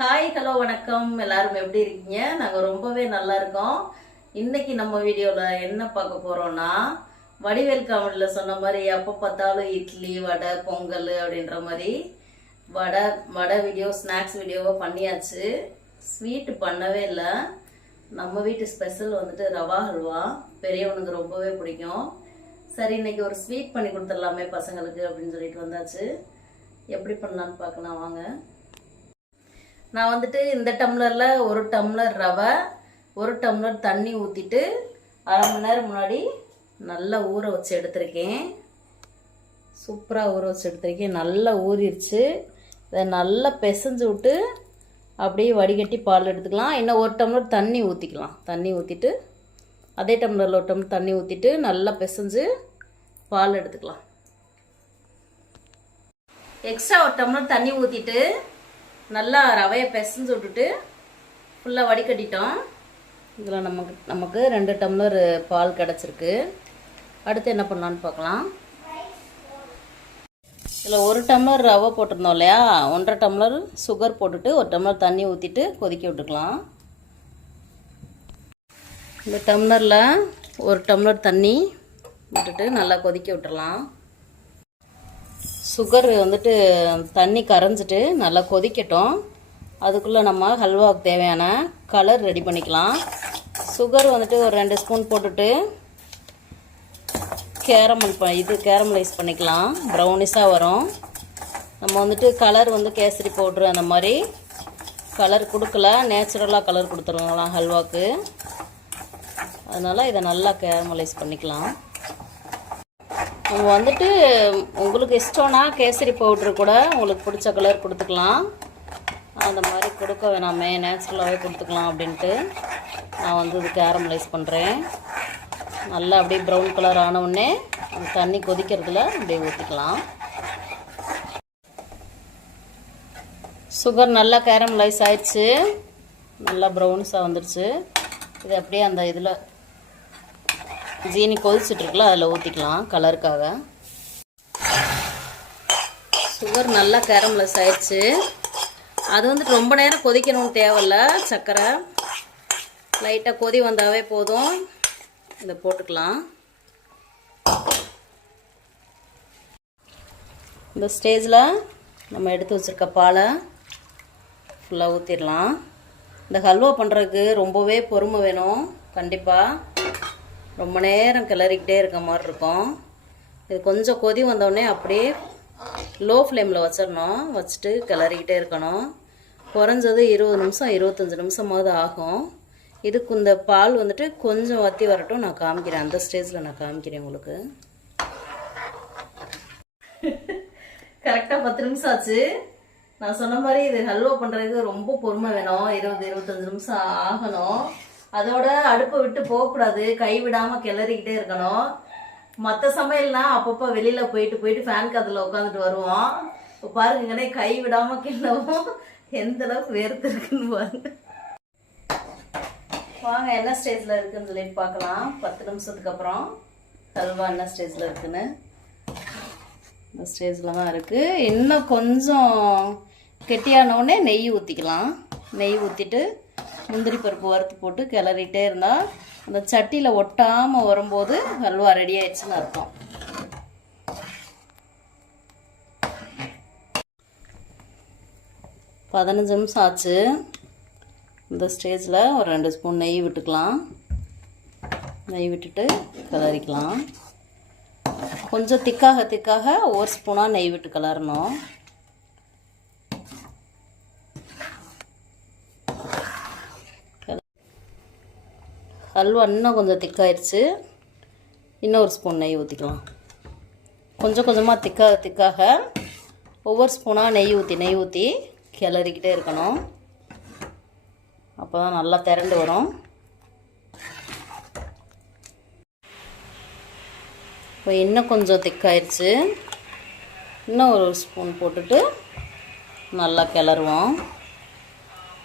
Hi hello வணக்கம். எல்லாரும் எப்படி இருக்கீங்க? நாங்கள் ரொம்பவே நல்லா இருக்கோம். இன்னைக்கு நம்ம வீடியோவில் என்ன பார்க்க போகிறோம்னா, வடிவேல் காமெடியில் சொன்ன மாதிரி எப்போ பார்த்தாலும் இட்லி வடை பொங்கல் அப்படின்ற மாதிரி வடை வீடியோ ஸ்நாக்ஸ் வீடியோவை பண்ணியாச்சு. ஸ்வீட்டு பண்ணவே இல்லை. நம்ம வீட்டு ஸ்பெஷல் வந்துட்டு ரவா ஹல்வா. பெரியவனுக்கு ரொம்பவே பிடிக்கும். சரி, இன்னைக்கு ஒரு ஸ்வீட் பண்ணி கொடுத்துடலாமே பசங்களுக்கு அப்படின்னு சொல்லிட்டு வந்தாச்சு. எப்படி பண்ணலான்னு பார்க்கலாம் வாங்க. நான் வந்துட்டு இந்த டம்ளரில் ஒரு டம்ளர் ரவை, ஒரு டம்ளர் தண்ணி ஊற்றிட்டு அரை மணி நேரம் முன்னாடி நல்லா ஊற வச்சு எடுத்திருக்கேன். சூப்பராக ஊற வச்சு எடுத்திருக்கேன். நல்லா ஊறிடுச்சு. இதை நல்லா பிசைஞ்சு விட்டு அப்படியே வடிகட்டி பால் எடுத்துக்கலாம். இன்னும் ஒரு டம்ளர் தண்ணி ஊற்றிக்கலாம். தண்ணி ஊற்றிட்டு அதே டம்ளரில் ஒரு டம்ளர் தண்ணி ஊற்றிட்டு நல்லா பிசைஞ்சு பால் எடுத்துக்கலாம். எக்ஸ்ட்ரா ஒரு டம்ளர் தண்ணி ஊற்றிட்டு நல்லா ரவையை பிசைஞ்சு விட்டுட்டு ஃபுல்லாக வடிகட்டிட்டோம். இதில் நமக்கு 2 டம்ளர் பால் கிடச்சிருக்கு. அடுத்து என்ன பண்ணலான்னு பார்க்கலாம். இதில் 1 டம்ளர் ரவை போட்டிருந்தோம் இல்லையா, 1.5 டம்ளர் சுகர் போட்டுட்டு 1 டம்ளர் தண்ணி ஊற்றிட்டு கொதிக்க விட்டுக்கலாம். இந்த டம்ளரில் 1 டம்ளர் தண்ணி விட்டுட்டு நல்லா கொதிக்க விட்டுடலாம். சுகர் வந்துட்டு தண்ணி கரைஞ்சிட்டு நல்லா கொதிக்கட்டும். அதுக்குள்ளே நம்ம ஹல்வாவுக்கு தேவையான கலர் ரெடி பண்ணிக்கலாம். சுகர் வந்துட்டு ஒரு 2 ஸ்பூன் போட்டுட்டு கேரமலைஸ் பண்ணிக்கலாம். ப்ரௌனிஷாக வரும். நம்ம வந்துட்டு கலர் வந்து கேசரி பவுட்ரு அந்த மாதிரி கலர் கொடுக்கல, நேச்சுரலாக கலர் கொடுத்துருங்களாம் ஹல்வாவுக்கு. அதனால் இதை நல்லா கேரமலைஸ் பண்ணிக்கலாம். நம்ம வந்துட்டு உங்களுக்கு இஷ்டம்னா கேசரி பவுட்ரு கூட உங்களுக்கு பிடிச்ச கலர் கொடுத்துக்கலாம். அந்த மாதிரி கொடுக்க வேணாமே, நேச்சுரலாகவே கொடுத்துக்கலாம் அப்படின்ட்டு நான் வந்து இது கேரமலைஸ் பண்ணுறேன். நல்லா அப்படியே ப்ரௌன் கலர் ஆனவுடனே அந்த தண்ணி கொதிக்கிறதுல அப்படியே ஊற்றிக்கலாம். சுகர் நல்லா கேரமலைஸ் ஆயிடுச்சு. நல்லா ப்ரௌன்ஸாக வந்துடுச்சு. இது அப்படியே அந்த இதில் ஜீனி கொதிச்சுட்ருக்குல அதில் ஊற்றிக்கலாம் கலருக்காக. சுகர் நல்லா கேரமலைஸ் ஆயிடுச்சு. அது வந்துட்டு ரொம்ப நேரம் கொதிக்கணும்னு தேவையில்ல. சர்க்கரை லைட்டாக கொதி வந்தாவே போதும். இதை போட்டுக்கலாம். இந்த ஸ்டேஜில் நம்ம எடுத்து வச்சுருக்க பாலை ஃபுல்லாக ஊற்றிடலாம். இந்த ஹல்வா பண்ணுறதுக்கு ரொம்பவே பொறுமை வேணும். கண்டிப்பாக ரொம்ப நேரம் கிளறிக்கிட்டே இருக்க மாதிரி இருக்கும். இது கொஞ்சம் கொதி வந்தோடனே அப்படியே லோ ஃப்ளேமில் வச்சிடணும். வச்சுட்டு கிளறிக்கிட்டே இருக்கணும். குறைஞ்சது 20 நிமிஷம் 25 நிமிஷமாவது ஆகும். இதுக்கு இந்த பால் வந்துட்டு கொஞ்சம் வற்றி வரட்டும், நான் காமிக்கிறேன். அந்த ஸ்டேஜில் நான் காமிக்கிறேன் உங்களுக்கு. கரெக்டாக 10 நிமிஷம் ஆச்சு. நான் சொன்ன மாதிரி இது ஹல்வா பண்ணுறதுக்கு ரொம்ப பொறுமை வேணும். 20-25 நிமிஷம் ஆகணும். அதோட அடுப்பை விட்டு போகக்கூடாது. கை விடாமல் கிளறிக்கிட்டே இருக்கணும். மற்ற சமையல்னா அப்பப்போ வெளியில் போயிட்டு ஃபேன் காத்துல உட்காந்துட்டு வருவோம். இப்போ பாருங்கன்னே கை விடாமல் கிளவும் எந்த அளவுக்கு வேர்த்து இருக்குன்னு பாருங்க. வாங்க என்ன ஸ்டேஜில் இருக்குன்னு சொல்லிட்டு பார்க்கலாம். 10 நிமிஷத்துக்கு அப்புறம் ஹல்வா என்ன ஸ்டேஜில் இருக்குன்னு. இந்த ஸ்டேஜில் தான் இருக்குது. இன்னும் கொஞ்சம் கெட்டியானவுடனே நெய் ஊற்றிக்கலாம். நெய் ஊற்றிட்டு முந்திரி பருப்பு வறுத்து போட்டு கிளறிட்டே இருந்தால் அந்த சட்டியில் ஒட்டாமல் வரும்போது ஹல்வா ரெடி ஆயிடுச்சுன்னு அர்த்தம். பதினஞ்சு நிமிஷம் ஆச்சு. இந்த ஸ்டேஜில் ஒரு 2 ஸ்பூன் நெய் விட்டுக்கலாம். நெய் விட்டுட்டு கிளறிக்கலாம். கொஞ்சம் திக்காக 1 ஸ்பூனாக நெய் விட்டு கிளறணும். ஹல்வா இன்னும் கொஞ்சம் திக்காயிடுச்சு. இன்னும் 1 ஸ்பூன் நெய் ஊற்றிக்கலாம். கொஞ்சம் கொஞ்சமாக திக்காக ஒவ்வொரு ஸ்பூனாக நெய் ஊற்றி கிளறிக்கிட்டே இருக்கணும். அப்போ தான் நல்லா திரண்டு வரும். இப்போ இன்னும் கொஞ்சம் திக்காயிடுச்சு. இன்னும் 1 ஸ்பூன் போட்டுட்டு நல்லா கிளறுவோம்.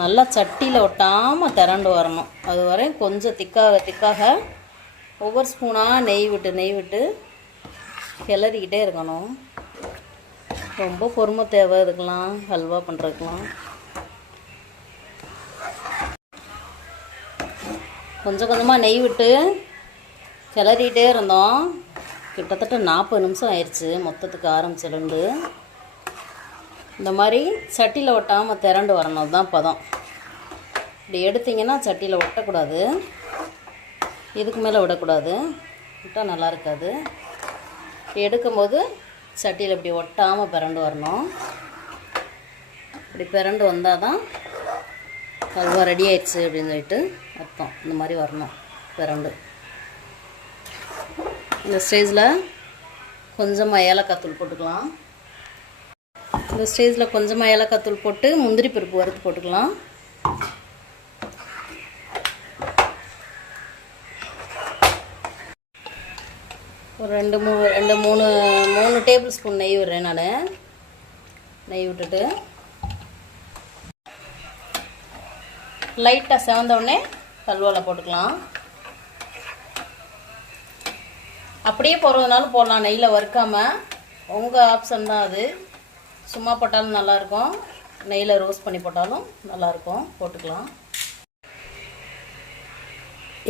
நல்லா சட்டியில் ஒட்டாமல் திரண்டு வரணும். அது வரை கொஞ்சம் திக்காக ஒவ்வொரு ஸ்பூனாக நெய் விட்டு கிளறிக்கிட்டே இருக்கணும். ரொம்ப பொறுமை தேவை இதுக்கெல்லாம், ஹல்வா பண்ணுறதுக்கெலாம். கொஞ்சம் கொஞ்சமாக நெய் விட்டு கிளறிட்டே இருந்தோம். கிட்டத்தட்ட 40 நிமிஷம் ஆயிடுச்சு மொத்தத்துக்கு ஆரம்பிச்சிருந்து. இந்த மாதிரி சட்டியில் ஒட்டாமல் திரண்டு வரணும் தான் பதம். இப்படி எடுத்திங்கன்னா சட்டியில் ஒட்டக்கூடாது, இதுக்கு மேலே விடக்கூடாது, விட்டால் நல்லா இருக்காது. எடுக்கும்போது சட்டியில் இப்படி ஒட்டாமல் பிறண்டு வரணும். இப்படி பிறண்டு வந்தால் தான் அல்வா ரெடி ஆயிடுச்சு அப்படின்னு சொல்லிட்டு அர்த்தம். இந்த மாதிரி வரணும் பிறண்டு. இந்த ஸ்டேஜில் கொஞ்சமாக ஏலக்காய் தூள் போட்டுக்கலாம். இந்த ஸ்டேஜில் கொஞ்சமாக ஏலக்காய் தூள் போட்டு முந்திரி பருப்பு வறுத்து போட்டுக்கலாம். ஒரு 3 டேபிள் ஸ்பூன் நெய் விடுறேன் நான். நெய் விட்டுட்டு லைட்டாக செவந்தவுடனே கல்வாவில் போட்டுக்கலாம். அப்படியே போடுறதுனாலும் போடலாம், நெய்யில் வறுக்காமல். உங்கள் ஆப்ஷன் தான் அது. சும்மா போட்டாலும் நல்லாயிருக்கும், நெய்யில் ரோஸ்ட் பண்ணி போட்டாலும் நல்லாயிருக்கும், போட்டுக்கலாம்.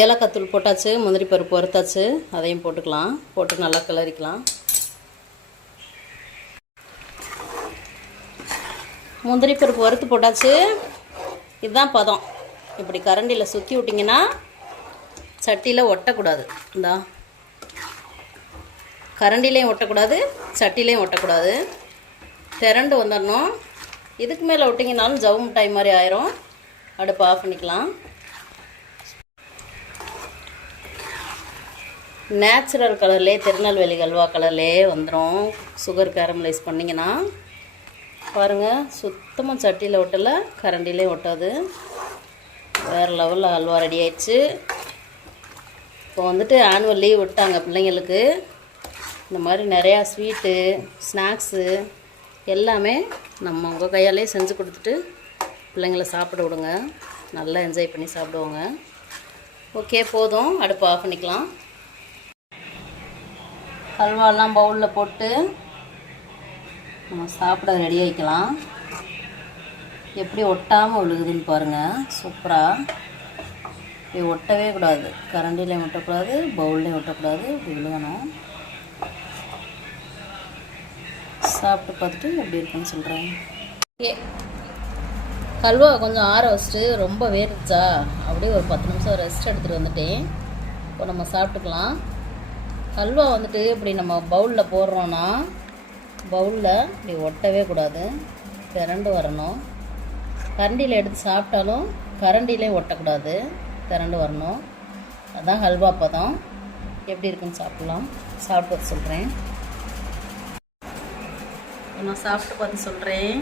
ஏலக்காய் தூள் போட்டாச்சு, முந்திரி பருப்பு வறுத்தாச்சு, அதையும் போட்டுக்கலாம். போட்டு நல்லா கிளறிக்கலாம். முந்திரி பருப்பு வறுத்து போட்டாச்சு. இதுதான் பதம். இப்படி கரண்டியில் சுற்றி விட்டிங்கன்னா சட்டியில் ஒட்டக்கூடாது. இந்தா கரண்டிலையும் ஒட்டக்கூடாது, சட்டிலையும் ஒட்டக்கூடாது. திரண்டு வந்துடணும். இதுக்கு மேலே விட்டிங்கனாலும் ஜவு மிட்டாய் மாதிரி ஆயிரும். அடுப்பு ஆஃப் பண்ணிக்கலாம். நேச்சுரல் கலர்லேயே திருநெல்வேலி அல்வா கலர்லேயே வந்துடும். சுகர் கேரமலைஸ் பண்ணிங்கன்னா பாருங்கள், சுத்தமாக சட்டியில் ஒட்டலை, கரண்டிலையும் ஒட்டாது. வேறு லெவலில் அல்வா ரெடி ஆயிடுச்சு. இப்போ வந்துட்டு ஆனுவல் லீவ் விட்டாங்க பிள்ளைங்களுக்கு. இந்த மாதிரி நிறையா ஸ்வீட்டு, ஸ்நாக்ஸு எல்லாமே நம்ம உங்கள் கையாலே செஞ்சு கொடுத்துட்டு பிள்ளைங்கள சாப்பிட விடுங்க. நல்லா என்ஜாய் பண்ணி சாப்பிடுவாங்க. ஓகே, போதும். அடுப்பு ஆஃப் பண்ணிக்கலாம். ஹல்வாலாம் பவுலில் போட்டு நம்ம சாப்பிட ரெடி ஆகிக்கலாம். எப்படி ஒட்டாமல் விழுகுதுன்னு பாருங்கள். சூப்பராக. இப்படி ஒட்டவே கூடாது, கரண்டிலையும் ஒட்டக்கூடாது, பவுல்லையும் ஒட்டக்கூடாது. இப்படி விழுகணும். சாப்பிட்டு பார்த்துட்டு எப்படி இருக்குன்னு சொல்கிறேன். ஹல்வா கொஞ்சம் ஆற வச்சுட்டு ரொம்ப வேர்ச்சா அப்படியே ஒரு 10 நிமிஷம் ரெஸ்ட் எடுத்துகிட்டு வந்துட்டேன். இப்போ நம்ம சாப்பிட்டுக்கலாம். ஹல்வா வந்துட்டு இப்படி நம்ம பவுலில் போடுறோன்னா பவுலில் இப்படி ஒட்டவே கூடாது, திரண்டு வரணும். கரண்டியில் எடுத்து சாப்பிட்டாலும் கரண்டிலே ஒட்டக்கூடாது, திரண்டு வரணும். அதுதான் ஹல்வா பதம். எப்படி இருக்குன்னு சாப்பிட்லாம். சாப்பிட்டு பார்த்து சொல்கிறேன். நான் சாப்பிட்டு பார்த்து சொல்கிறேன்.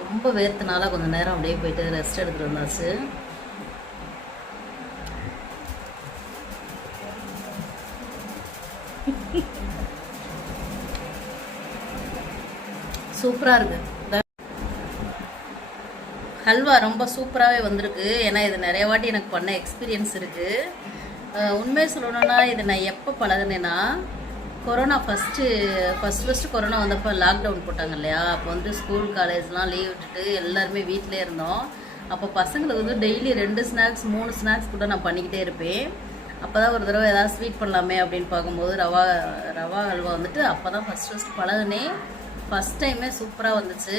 ரொம்ப வேர்த்தனால கொஞ்சம் நேரம் அப்படியே போயிட்டு ரெஸ்ட் எடுத்துகிட்டு வந்தாச்சு. சூப்பராக இருக்குது. ஹல்வா ரொம்ப சூப்பராகவே வந்திருக்கு. ஏன்னா இது நிறைய வாட்டி எனக்கு பண்ண எக்ஸ்பீரியன்ஸ் இருக்குது. உண்மையை சொல்லணுன்னா இது நான் எப்போ பழகினேன்னா, கொரோனா ஃபஸ்ட்டு கொரோனா வந்தப்போ லாக்டவுன் போட்டாங்க இல்லையா. அப்போ வந்து ஸ்கூல் காலேஜ்லாம் லீவ் விட்டுட்டு எல்லாருமே வீட்டிலே இருந்தோம். அப்போ பசங்களுக்கு வந்து டெய்லி 2 ஸ்நாக்ஸ் 3 ஸ்நாக்ஸ் கூட நான் பண்ணிக்கிட்டே இருப்பேன். அப்போ தான் ஒரு தடவை ஏதாவது ஸ்வீட் பண்ணலாமே அப்படின்னு பார்க்கும்போது ரவா ஹல்வா வந்துட்டு அப்போ தான் ஃபஸ்ட்டு பழகினேன். ஃபஸ்ட் டைமே சூப்பராக வந்துச்சு.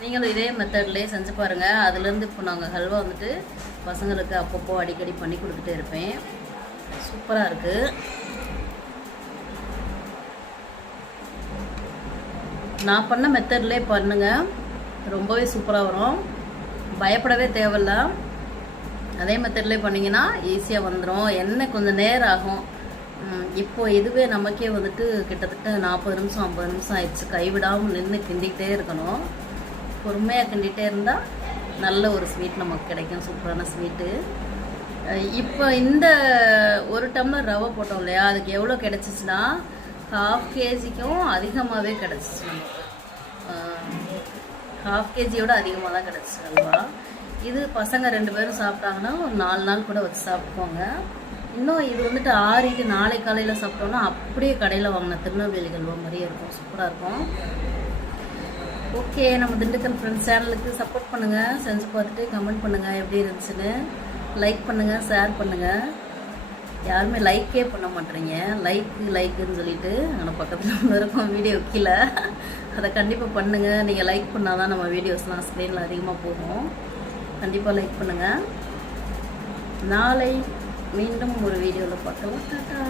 நீங்களும் இதே மெத்தட்லேயே செஞ்சு பாருங்கள். அதுலேருந்து இப்போ நாங்கள் ஹல்வா வந்துட்டு பசங்களுக்கு அப்பப்போ அடிக்கடி பண்ணி கொடுத்துட்டே இருப்பேன். சூப்பராக இருக்குது. நான் பண்ண மெத்தட்லேயே பண்ணுங்கள், ரொம்பவே சூப்பராக வரும். பயப்படவே தேவையில்ல. அதே மெத்தட்லேயே பண்ணிங்கன்னா ஈஸியாக வந்துடும். எண்ணெய் கொஞ்சம் நேரம் ஆகும். இப்போ இதுவே நமக்கே வந்துட்டு கிட்டத்தட்ட 40 நிமிஷம் 50 நிமிஷம் ஆயிடுச்சு. கைவிடாமல் நின்று கிண்டிக்கிட்டே இருக்கணும். பொறுமையாக கிண்டிகிட்டே இருந்தால் நல்ல ஒரு ஸ்வீட் நமக்கு கிடைக்கும், சூப்பரான ஸ்வீட்டு. இப்போ இந்த 1 டம்ளர் ரவை போட்டோம் இல்லையா, அதுக்கு எவ்வளோ கிடச்சிச்சின்னா 1/2 கேஜிக்கும் அதிகமாகவே கிடச்சிச்சு. நமக்கு 1/2 கேஜியோட அதிகமாக தான் கிடச்சிச்சு அல்வா. இது பசங்க 2 பேரும் சாப்பிட்டாங்கன்னா ஒரு 4 நாள் கூட வச்சு சாப்பிட்டுக்கோங்க. இன்னும் இது வந்துட்டு ஆறிட்டு நாளை காலையில் சாப்பிட்டோன்னா அப்படியே கடையில் வாங்கின திருநெல்வேலி அல்வா மாதிரியே இருக்கும், சூப்பராக இருக்கும். ஓகே, நம்ம திண்டுக்கல் ஃப்ரெண்ட்ஸ் சேனலுக்கு சப்போர்ட் பண்ணுங்கள். செஞ்சு பார்த்துட்டு கமெண்ட் பண்ணுங்கள் எப்படி இருந்துச்சுன்னு. லைக் பண்ணுங்கள், ஷேர் பண்ணுங்கள். யாருமே லைக்கே பண்ண மாட்டேறீங்க. லைக்குன்னு சொல்லிட்டு அங்கே பக்கத்தில் ஒன்று இருக்கும் வீடியோ கீழே, அதை கண்டிப்பாக பண்ணுங்கள். நீங்கள் லைக் பண்ணால் தான் நம்ம வீடியோஸ்லாம் ஸ்க்ரீனில் அதிகமாக போகும். கண்டிப்பாக லைக் பண்ணுங்கள். நாளை மீண்டும் ஒரு வீடியோவில் பார்க்கலாம். டாடா.